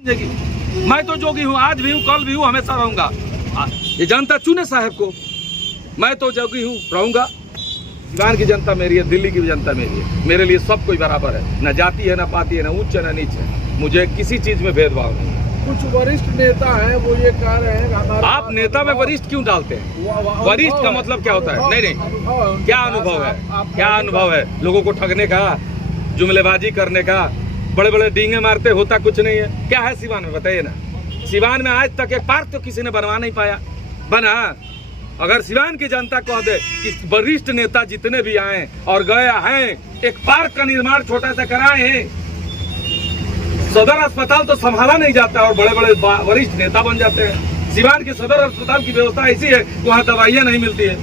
समझेगी। मैं तो जोगी हूँ, आज भी हूँ, कल भी हूँ, हमेशा रहूंगा। ये जनता चुने साहब को, मैं तो जोगी हूँ, रहूंगा। सिवान की जनता मेरी है, दिल्ली की भी जनता मेरी है। मेरे लिए सब कोई बराबर है, न जाति है, न पाति है, न उच्च न नीच है। मुझे किसी चीज में भेदभाव नहीं। कुछ वरिष्ठ नेता हैं, वो ये कह रहे हैं आप नेता में वरिष्ठ क्यों डालते हैं? वरिष्ठ का मतलब क्या होता है? नहीं, क्या अनुभव है? क्या अनुभव है लोगों को ठगने का, जुमलेबाजी करने का, बड़े बड़े डींगे मारते, होता कुछ नहीं है। क्या है सिवान में, बताइए ना। सिवान में आज तक एक पार्क तो किसी ने बनवा नहीं पाया। बना, अगर सिवान की जनता कह दे कि वरिष्ठ नेता जितने भी आए और गए हैं, एक पार्क का निर्माण छोटा सा कराए हैं, सदर अस्पताल तो संभाला नहीं जाता और बड़े बड़े वरिष्ठ नेता बन जाते हैं। सिवान के सदर अस्पताल की व्यवस्था ऐसी है, वहाँ दवाइयाँ नहीं मिलती है।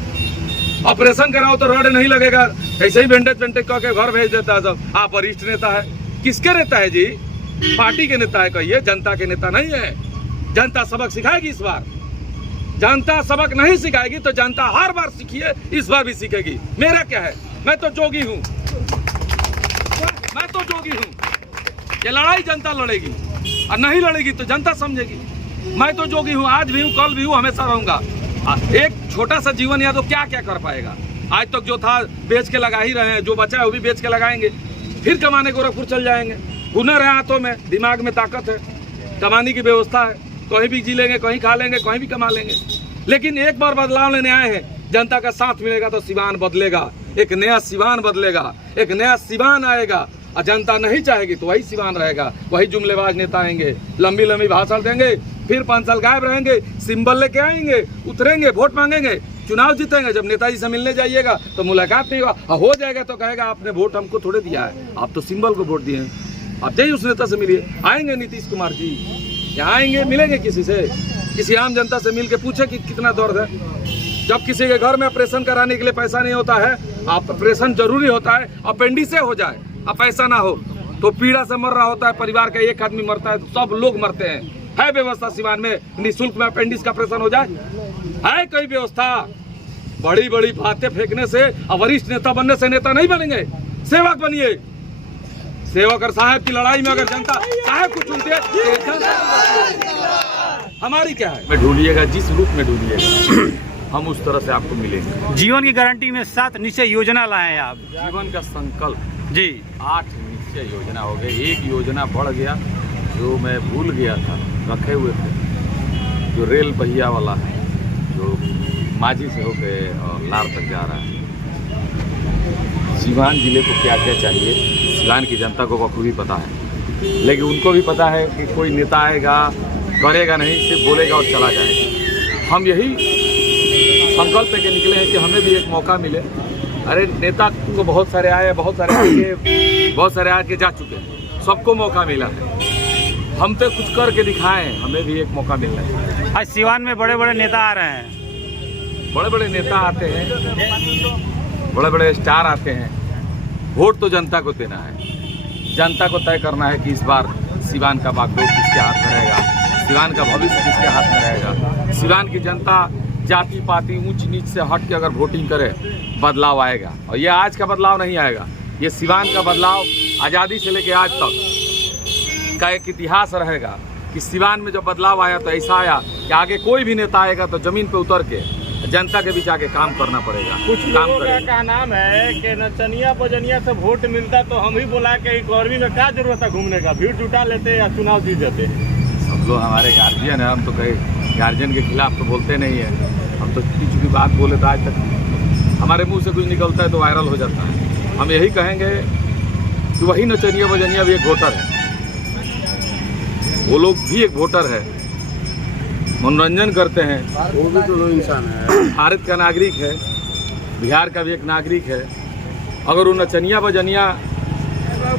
ऑपरेशन कराओ तो रॉड नहीं लगेगा, ऐसे ही बेंडेज कह के घर भेज देता है सब। आप वरिष्ठ नेता है, किसके नेता है जी? पार्टी के नेता है, कहिए, जनता के नेता नहीं है। जनता सबक सिखाएगी इस बार। जनता सबक नहीं सिखाएगी तो जनता हर बार सीखिए, इस बार भी सीखेगी। मेरा क्या है, मैं तो जोगी हूँ, मैं तो जोगी हूँ। ये लड़ाई जनता लड़ेगी और नहीं लड़ेगी तो जनता समझेगी। मैं तो जोगी हूँ, आज भी हूँ, कल भी हूँ, हमेशा रहूंगा। एक छोटा सा जीवन या तो क्या क्या कर पाएगा? आज तक जो था बेच के लगा ही रहे हैं, जो बचा है वो भी बेच के लगाएंगे, फिर कमाने गोरखपुर चल जाएंगे। हुनर है हाथों में, दिमाग में ताकत है, कमाने की व्यवस्था है, कहीं भी जी लेंगे, कहीं खा लेंगे, कहीं भी कमा लेंगे। लेकिन एक बार बदलाव लेने आए हैं, जनता का साथ मिलेगा तो सिवान बदलेगा, एक नया सिवान बदलेगा, एक नया सिवान आएगा। और जनता नहीं चाहेगी तो वही सिवान रहेगा, वही जुमलेबाज नेता आएंगे, लंबी लंबी भाषण देंगे, फिर 5 साल गायब रहेंगे, सिंबल लेके आएंगे, उतरेंगे, वोट मांगेंगे, चुनाव जीतेंगे। जब नेताजी से मिलने जाइएगा तो मुलाकात नहीं होगा, हो जाएगा तो कहेगा आपने वोट हमको थोड़े दिया है, आप तो सिंबल को वोट दिए हैं। आप जाइए उस नेता से मिलिए। आएंगे नीतीश कुमार जी, यहाँ आएंगे, मिलेंगे किसी से, किसी आम जनता से मिल के पूछे कि कितना दर्द है। जब किसी के घर में ऑपरेशन कराने के लिए पैसा नहीं होता है, ऑपरेशन जरूरी होता है, अपेंडिक्स हो जाए अब पैसा ना हो तो पीड़ा से मर रहा होता है, परिवार का एक आदमी मरता है तो सब लोग मरते हैं। है व्यवस्था सिवान में निःशुल्क में अपेंडिक्स का ऑपरेशन हो जाए? है कोई व्यवस्था? बड़ी बड़ी बातें फेंकने से और वरिष्ठ नेता बनने से नेता नहीं बनेंगे। सेवक बनिए। सेवक और साहब की लड़ाई में अगर जनता साहब को चुनती है, हमारी क्या है? में ढूंढिएगा, जिस रूप में ढूंढिएगा हम उस तरह से आपको मिलेंगे। जीवन की गारंटी में 7 निश्चय योजना लाए हैं आप। जीवन का संकल्प जी 8 निश्चय योजना हो गई। एक योजना बढ़ गया जो मैं भूल गया था, रखे हुए थे, जो रेल पहिया वाला है, जो माझी से होके और लार तक जा रहा है। सिवान जिले को क्या क्या चाहिए, सिवान की जनता को बखूबी पता है, लेकिन उनको भी पता है कि कोई नेता आएगा, करेगा नहीं, सिर्फ बोलेगा और चला जाएगा। हम यही संकल्प लेके निकले हैं कि हमें भी एक मौका मिले। अरे नेता तो बहुत सारे आए, बहुत सारे आके जा चुके हैं, सबको मौका मिला है। हम तो कुछ करके दिखाएं, हमें भी एक मौका मिल रहा है। आज सिवान में बड़े बड़े नेता आ रहे हैं, बड़े बड़े नेता आते हैं, बड़े बड़े स्टार आते हैं। वोट तो जनता को देना है, जनता को तय करना है कि इस बार सिवान का बागडोर किसके हाथ में रहेगा, सिवान का भविष्य किसके हाथ में रहेगा। सिवान की जनता जाति पाति ऊंच नीच से हट के अगर वोटिंग करे, बदलाव आएगा। और ये आज का बदलाव नहीं आएगा, ये सिवान का बदलाव आज़ादी से लेके आज तक का एक इतिहास रहेगा कि सिवान में जब बदलाव आया तो ऐसा आया कि आगे कोई भी नेता आएगा तो जमीन पे उतर के जनता के बीच आके काम करना पड़ेगा। कुछ लोगों का नाम है कि नचनिया बजनिया से वोट मिलता तो हम ही बुला के गर्मी में क्या जरूरत है घूमने का, भीड़ जुटा लेते या चुनाव जीत जाते। सब लोग हमारे गार्जियन है, हम तो कहीं गार्जियन के खिलाफ तो बोलते नहीं है। हम तो छोटी छोटी बात बोले तो आज तक हमारे मुंह से कुछ निकलता है तो वायरल हो जाता है। हम यही कहेंगे कि वही नचनिया बजनिया भी एक वोटर है, वो लोग भी एक वोटर है, मनोरंजन करते हैं, वो भी तो इंसान है, भारत का नागरिक है, बिहार का भी एक नागरिक है। अगर वो नचनिया बजनिया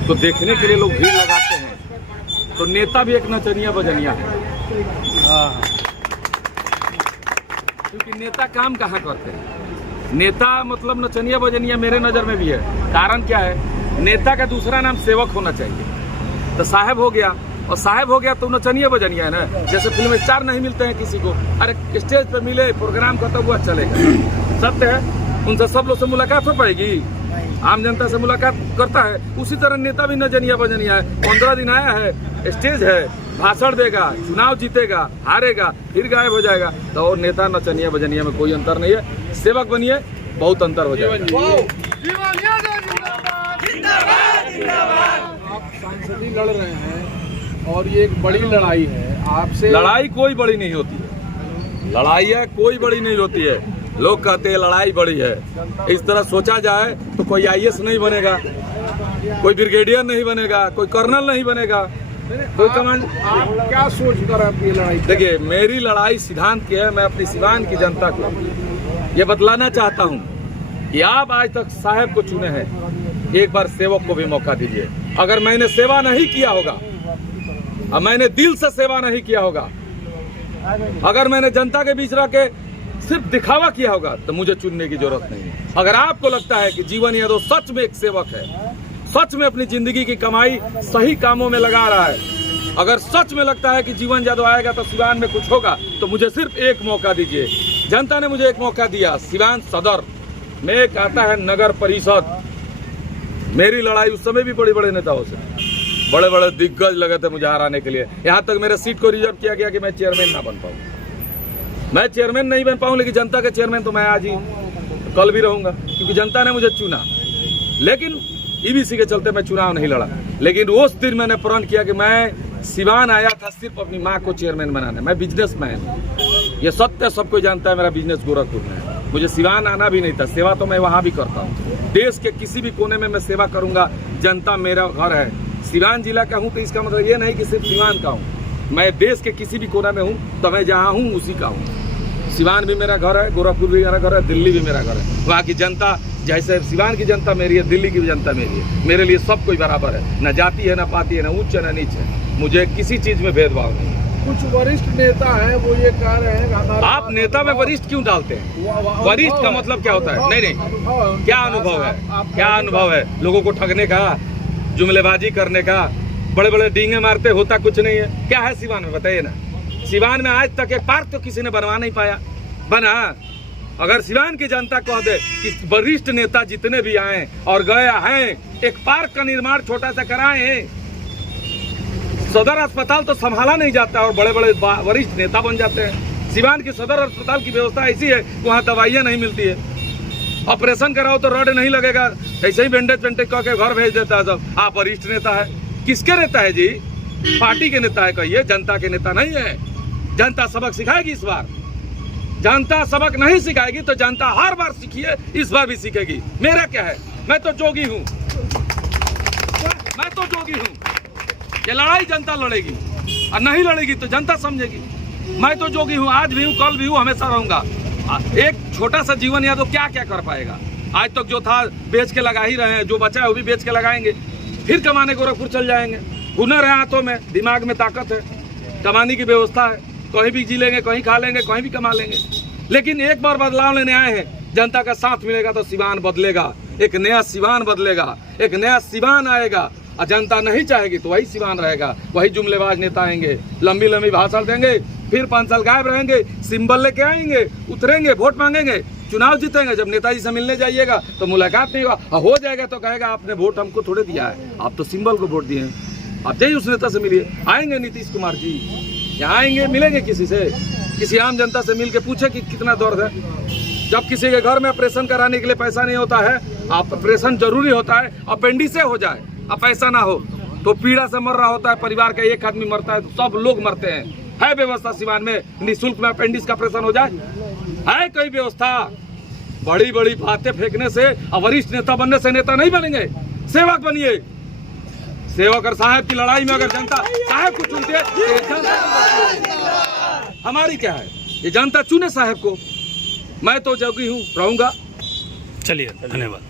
तो देखने के लिए लोग भीड़ लगाते हैं, तो नेता भी एक नचनिया बजनिया है। क्योंकि नेता काम कहाँ करते हैं? नेता मतलब नचनिया बजनिया मेरे नज़र में भी है। कारण क्या है? नेता का दूसरा नाम सेवक होना चाहिए। तो साहब हो गया, और साहब हो गया तो नचनिया बजनिया है ना। जैसे फिल्म स्टार नहीं मिलते हैं किसी को, अरे स्टेज पे मिले, प्रोग्राम खत्म हुआ, चलेगा। सत्य है, उनसे सब लोग से मुलाकात हो पाएगी। आम जनता से मुलाकात करता है। उसी तरह नेता भी नजनिया बजनिया है। 15 दिन आया है, स्टेज है, भाषण देगा, चुनाव जीतेगा, हारेगा, फिर गायब हो जाएगा। तो और नेता नचनिया बजनिया में कोई अंतर नहीं है। सेवक बनिए, बहुत अंतर हो जाएगा। आप सांसदी लड़ रहे हैं और ये एक बड़ी लड़ाई है आपसे। लड़ाई कोई बड़ी नहीं होती है, लड़ाई है कोई बड़ी नहीं होती है। लोग कहते हैं लड़ाई बड़ी है। इस तरह सोचा जाए तो कोई IAS नहीं बनेगा, कोई ब्रिगेडियर नहीं बनेगा, कोई कर्नल नहीं बनेगा, कोई कमांड। आप क्या सोच कर आपकी लड़ाई? देखिए, मेरी लड़ाई सिद्धांत की है। मैं अपनी सिवान की जनता को ये बतलाना चाहता हूँ कि आप आज तक साहब को चुने हैं, एक बार सेवक को भी मौका दीजिए। अगर मैंने सेवा नहीं किया होगा, और मैंने दिल से सेवा नहीं किया होगा, अगर मैंने जनता के बीच रह के सिर्फ दिखावा किया होगा, तो मुझे चुनने की जरूरत नहीं है। अगर आपको लगता है कि जीवन यादव सच में एक सेवक है, सच में अपनी जिंदगी की कमाई सही कामों में लगा रहा है, अगर सच में लगता है कि जीवन यादव आएगा तो सिवान में कुछ होगा, तो मुझे सिर्फ एक मौका दीजिए। जनता ने मुझे एक मौका दिया सिवान सदर में, एक आता है नगर परिषद। मेरी लड़ाई उस समय भी बड़े बड़े नेताओं से, बड़े बड़े दिग्गज लगे थे मुझे हराने के लिए। यहाँ तक मेरे सीट को रिजर्व किया गया कि मैं चेयरमैन ना बन पाऊँ। मैं चेयरमैन नहीं बन पाऊँ, लेकिन जनता के चेयरमैन तो मैं आज ही कल भी रहूंगा, क्योंकि जनता ने मुझे चुना। लेकिन EBC के चलते मैं चुनाव नहीं लड़ा। लेकिन उस दिन मैंने प्रण किया कि मैं सिवान आया था सिर्फ अपनी माँ को चेयरमैन बनाने। मैं बिजनेसमैन, ये सत्य सबको जानता है। मेरा बिजनेस गोरखपुर में है, मुझे सिवान आना भी नहीं था। सेवा तो मैं वहाँ भी करता हूँ। देश के किसी भी कोने में मैं सेवा करूँगा। जनता मेरा घर है। सिवान जिला का हूँ तो इसका मतलब ये नहीं कि सिर्फ सिवान का हूँ। मैं देश के किसी भी कोना में हूँ तो मैं जहाँ हूँ उसी का हूँ। सिवान भी मेरा घर है, गोरखपुर भी मेरा घर है, दिल्ली भी मेरा घर है। वहाँ की जनता, जैसे सिवान की जनता मेरी है, दिल्ली की भी जनता मेरी है। मेरे लिए सब कोई बराबर है, न जाति है, न पाति है, न उच्च है, न नीच है। मुझे किसी चीज में भेदभाव नहीं। कुछ वरिष्ठ नेता हैं, वो ये कह रहे हैं कि हमारा आप नेता में वरिष्ठ क्यों डालते हैं? वरिष्ठ का मतलब क्या होता है? नहीं, क्या अनुभव है? क्या अनुभव है? लोगों को ठगने का, जुमलेबाजी करने का, बड़े बड़े डींगे मारते, होता कुछ नहीं है। क्या है सिवान में, बताइए ना। सिवान में आज तक एक पार्क तो किसी ने बनवा नहीं पाया। बना, अगर सिवान की जनता कह दे कि वरिष्ठ नेता जितने भी आए और गए हैं, एक पार्क का निर्माण छोटा सा कराए हैं। सदर अस्पताल तो संभाला नहीं जाता और बड़े बड़े वरिष्ठ नेता बन जाते हैं। सिवान की सदर अस्पताल की व्यवस्था ऐसी है, वहाँ दवाइयाँ नहीं मिलती है। ऑपरेशन कराओ तो रड नहीं लगेगा, ऐसे ही बैंडेज पेंटेज कह के घर भेज देता है सब। आप वरिष्ठ नेता है, किसके नेता है जी? पार्टी के नेता है कहिए, जनता के नेता नहीं है। जनता सबक सिखाएगी इस बार। जनता सबक नहीं सिखाएगी तो जनता हर बार सीखिए, इस बार भी सीखेगी। मेरा क्या है, मैं तो जोगी हूँ, मैं तो जोगी हूँ। ये लड़ाई जनता लड़ेगी, और नहीं लड़ेगी तो जनता समझेगी। मैं तो जोगी हूँ, आज भी हूँ, कल भी हूँ, हमेशा रहूंगा। एक छोटा सा जीवन या तो क्या क्या कर पाएगा? आज तक जो था बेच के लगा ही रहे हैं, जो बचा है वो भी बेच के लगाएंगे, फिर कमाने गोरखपुर चल जाएंगे। हुनर है हाथों में, दिमाग में ताकत है, कमाने की व्यवस्था है, कहीं भी जी लेंगे, कहीं खा लेंगे, कहीं भी कमा लेंगे। लेकिन एक बार बदलाव लेने आए हैं, जनता का साथ मिलेगा तो सिवान बदलेगा, एक नया सिवान बदलेगा, एक नया सिवान आएगा। और जनता नहीं चाहेगी तो वही सिवान रहेगा, वही जुमलेबाज नेता आएंगे, लंबी लंबी भाषण देंगे, फिर 5 साल गायब रहेंगे, सिंबल लेके आएंगे, उतरेंगे, वोट मांगेंगे, चुनाव जीतेंगे। जब नेताजी से मिलने जाइएगा तो मुलाकात नहीं होगा, हो जाएगा तो कहेगा आपने वोट हमको थोड़े दिया है, आप तो सिंबल को वोट दिए हैं। आप जाइए उस नेता से मिलिए। आएंगे नीतीश कुमार जी, यहाँ आएंगे, मिलेंगे किसी से, किसी आम जनता से मिल के पूछे कि कितना दर्द है। जब किसी के घर में ऑपरेशन कराने के लिए पैसा नहीं होता है, ऑपरेशन जरूरी होता है, अपेंडिक्स हो जाए, अब पैसा ना हो तो पीड़ा से मर रहा होता है, परिवार का एक आदमी मरता है तो सब लोग मरते हैं। है व्यवस्था सिवान में निःशुल्क में अपेंडिक्स का ऑपरेशन हो जाए? है कोई व्यवस्था? बड़ी बड़ी बातें फेंकने से और वरिष्ठ नेता बनने से नेता नहीं बनेंगे। सेवक बनिए। सेवक और साहब की लड़ाई में अगर जनता साहब को चुनती है, हमारी क्या है? ये जनता चुने साहब को। मैं तो जोगी हूँ, रहूंगा। चलिए, धन्यवाद।